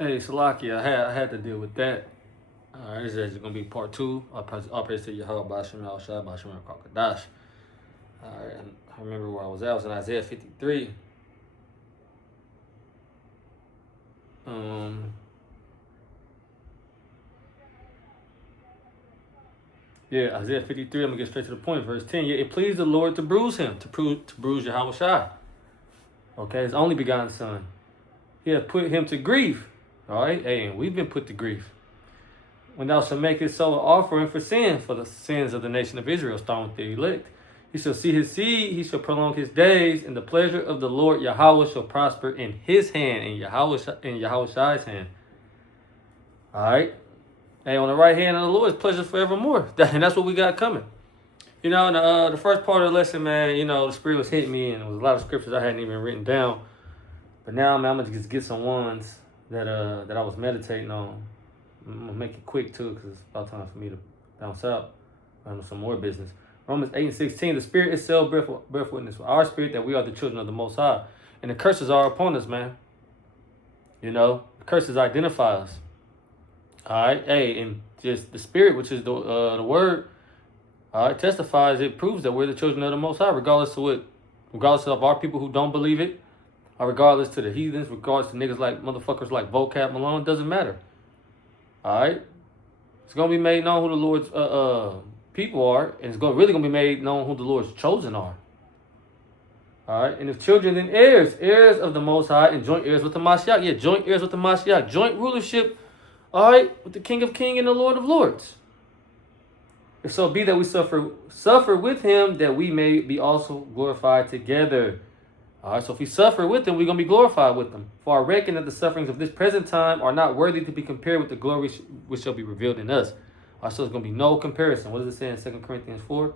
Hey, Salaki, I had to deal with that. All right, this is going to be part two. I'll praise to Yahweh, Bashim, Al Shai, Bashim, Al Kakadash. All right, and I remember where I was at. I was in Isaiah 53. Yeah, Isaiah 53. I'm going to get straight to the point. Verse 10. Yeah, it pleased the Lord to bruise him, to bruise Yahweh Shai. Okay, his only begotten son. He had put him to grief. All right, hey, and we've been put to grief. When thou shalt make his soul an offering for sin, for the sins of the nation of Israel, starting with the elect. He shall see his seed, he shall prolong his days, and the pleasure of the Lord Yahweh shall prosper in his hand, in Yahweh Shai's hand. All right. Hey, on the right hand of the Lord is pleasure forevermore. And that's what we got coming. You know, in the first part of the lesson, man, you know, the Spirit was hitting me, and there was a lot of scriptures I hadn't even written down. But now, man, I'm going to just get some ones that I was meditating on. I'm going to make it quick, too, because it's about time for me to bounce out. I know some more business. Romans 8:16, the Spirit itself beareth witness with our spirit that we are the children of the Most High. And the curses are upon us, man. You know, the curses identify us. All right, hey, and just the Spirit, which is the Word, all right, testifies, it proves that we're the children of the Most High, regardless of our people who don't believe it, or regardless to the heathens, regardless to motherfuckers like Vocab Malone, doesn't matter. All right, it's gonna be made known who the Lord's people are, and it's really gonna be made known who the Lord's chosen are. All right, and if children, then heirs of the Most High, and joint heirs with the Mashiach. Yeah, joint heirs with the Mashiach, joint rulership. All right, with the King of Kings and the Lord of Lords. If so be that we suffer with him, that we may be also glorified together. All right, so if we suffer with him, we're going to be glorified with him. For I reckon that the sufferings of this present time are not worthy to be compared with the glory which shall be revealed in us. All right, so there's going to be no comparison. What does it say in 2 Corinthians 4?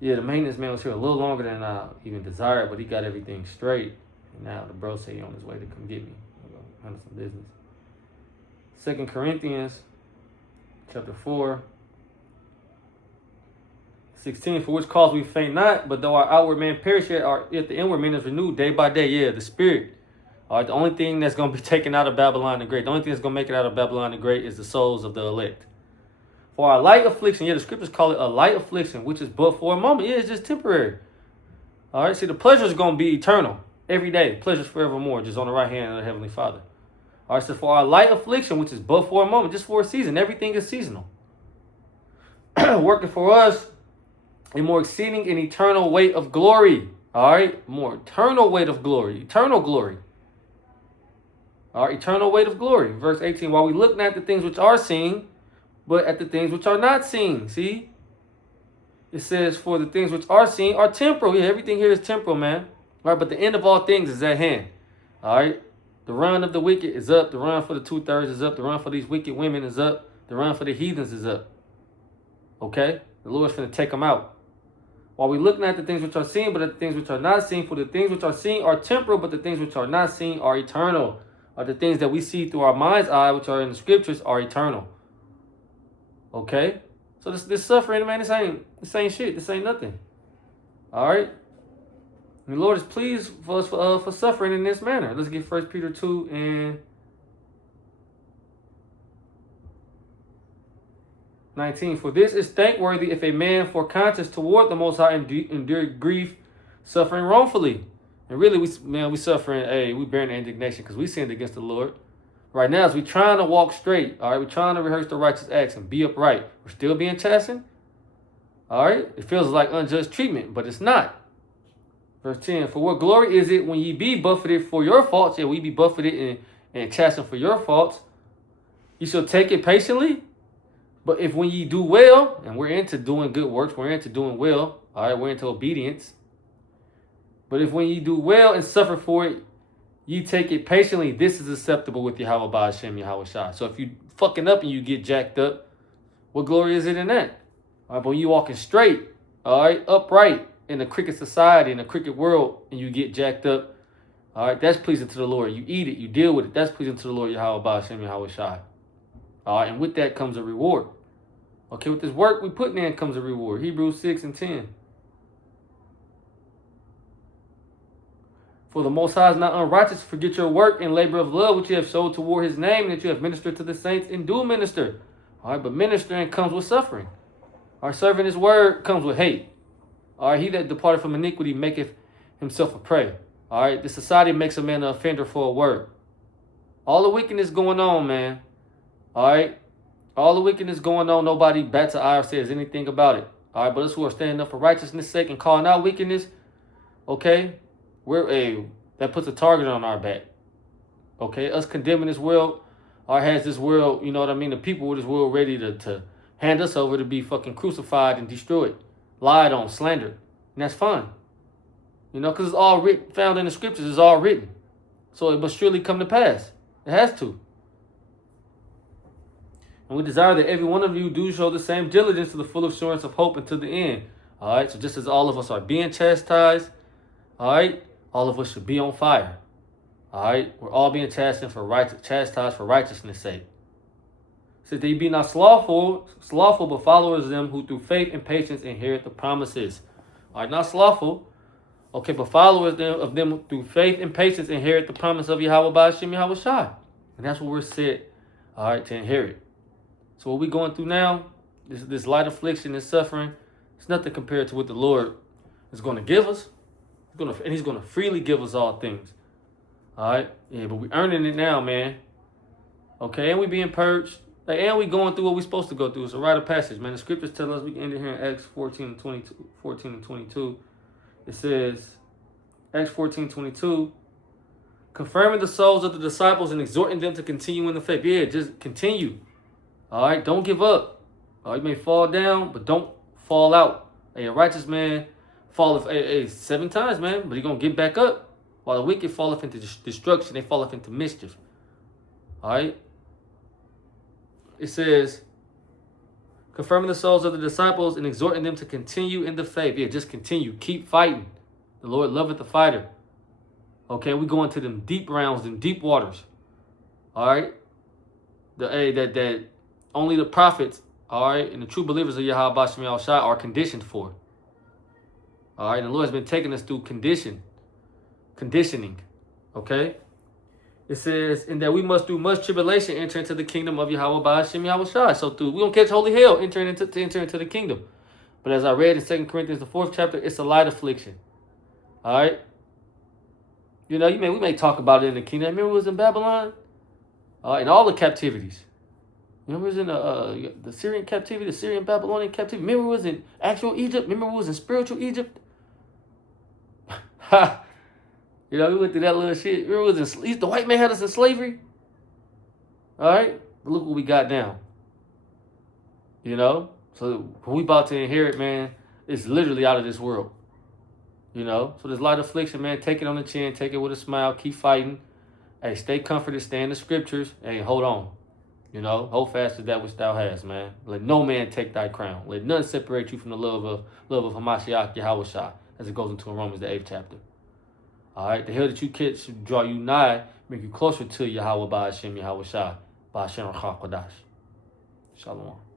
Yeah, the maintenance man was here a little longer than I even desired, but he got everything straight. And now the bro say he on his way to come get me. I'm going to handle some business. 2 Corinthians chapter 4. 16, for which cause we faint not, but though our outward man perish, yet the inward man is renewed day by day. Yeah, the Spirit. All right, the only thing that's going to be taken out of Babylon the Great, the only thing that's going to make it out of Babylon the Great is the souls of the elect. For our light affliction, yeah, the scriptures call it a light affliction, which is but for a moment. Yeah, it's just temporary. All right, see, the pleasure is going to be eternal every day. Pleasures forevermore, just on the right hand of the Heavenly Father. All right, so for our light affliction, which is but for a moment, just for a season, everything is seasonal. Working for us a more exceeding and eternal weight of glory. All right, more eternal weight of glory, eternal glory. All right, eternal weight of glory. Verse 18, while we look not at the things which are seen, but at the things which are not seen. See? It says, for the things which are seen are temporal. Yeah, everything here is temporal, man. All right, but the end of all things is at hand. All right, the run of the wicked is up. The run for the 2/3 is up. The run for these wicked women is up. The run for the heathens is up. Okay? The Lord's going to take them out. While we look not at the things which are seen, but at the things which are not seen, for the things which are seen are temporal, but the things which are not seen are eternal. Or the things that we see through our mind's eye, which are in the scriptures, are eternal. Okay? So this suffering, man, this ain't shit. This ain't nothing. All right? And the Lord is pleased for us for suffering in this manner. Let's get 1 Peter 2 and 19. For this is thankworthy if a man for conscience toward the Most High endure grief, suffering wrongfully. And really, we suffering, we bearing indignation because we sinned against the Lord. Right now, as we trying to walk straight, all right, we're trying to rehearse the righteous acts and be upright. We're still being chastened. All right, it feels like unjust treatment, but it's not. Verse 10, for what glory is it when ye be buffeted for your faults? Yeah, we be buffeted and chastened for your faults. You shall take it patiently. But if when ye do well, and we're into doing good works, we're into doing well, all right, we're into obedience. But if when ye do well and suffer for it, ye take it patiently, this is acceptable with Yahweh Ba'ashem Yahweh Shai. So if you fucking up and you get jacked up, what glory is it in that? All right, but when you walking straight, all right, upright in the cricket society, in the cricket world, and you get jacked up, all right, that's pleasing to the Lord. You eat it, you deal with it. That's pleasing to the Lord Yahweh Ba'ashem Yahweh Shai. All right, and with that comes a reward. Okay, with this work we putting in comes a reward. Hebrews 6 and 10. For the Most High is not unrighteous to forget your work and labor of love which you have showed toward his name, and that you have ministered to the saints and do minister. All right, but ministering comes with suffering. Our serving his word comes with hate. All right, he that departed from iniquity maketh himself a prey. All right, the society makes a man an offender for a word. All the wickedness going on, man. All right, all the wickedness going on, nobody bats an eye or says anything about it. All right, but us who are standing up for righteousness' sake and calling out wickedness, okay, that puts a target on our back. Okay, us condemning this world, or has this world, you know what I mean, the people of this world ready to hand us over to be fucking crucified and destroyed, lied on, slandered, and that's fine. You know, because it's all written, found in the scriptures, it's all written. So it must surely come to pass. It has to. And we desire that every one of you do show the same diligence to the full assurance of hope until the end. All right, so just as all of us are being chastised, all right, all of us should be on fire. All right, we're all being chastised for righteousness' sake. So that ye be not slothful, but followers of them who through faith and patience inherit the promises. All right, not slothful. Okay, but followers of them through faith and patience inherit the promise of Yahweh Ba'ashem Yahweh Shai. And that's what we're set, all right, to inherit. So what we're going through now, this light affliction and suffering, it's nothing compared to what the Lord is going to give us. And he's going to freely give us all things. All right? Yeah, but we're earning it now, man. Okay, and we being purged. And we going through what we're supposed to go through. It's a rite of passage, man. The scriptures tell us, we can end it here in Acts 14 and 22. It says, Acts 14:22, confirming the souls of the disciples and exhorting them to continue in the faith. Yeah, just continue. All right, don't give up. All right, you may fall down, but don't fall out. A righteous man falleth 7 times, man, but he's going to get back up. While the wicked falleth into destruction, they falleth into mischief. All right. It says, confirming the souls of the disciples and exhorting them to continue in the faith. Yeah, just continue. Keep fighting. The Lord loveth the fighter. Okay, we go into them deep rounds, them deep waters. All right. That only the prophets, all right, and the true believers of Yahweh Ba'ashem Yahweh Shai are conditioned for. All right, and the Lord has been taking us through conditioning. Okay. It says, in that we must through much tribulation enter into the kingdom of Yahweh Ba'ashem Yahweh Shai. So we're going to catch holy hell to enter into the kingdom. But as I read in 2 Corinthians, the 4th chapter, it's a light affliction. All right. You know, we may talk about it in the kingdom. Remember it was in Babylon? In all the captivities. Remember it was in the Syrian captivity, the Syrian Babylonian captivity. Remember it was in actual Egypt. Remember it was in spiritual Egypt. Ha! You know, we went through that little shit. Remember it was the white man had us in slavery. All right? But look what we got now. You know? So what we about to inherit, man, is literally out of this world. You know? So this light affliction, man, take it on the chin. Take it with a smile. Keep fighting. Hey, stay comforted. Stay in the scriptures. Hey, hold on. You know? Hold fast to that which thou hast, man. Let no man take thy crown. Let none separate you from the love of Hamashiach Yahweh Shai, as it goes into Romans, the 8th chapter. All right, the hill that you catch should draw you nigh, make you closer to Yahweh Ba'ashem Yahweh Shai, Ba'ashem Rachach Kodash. Shalom.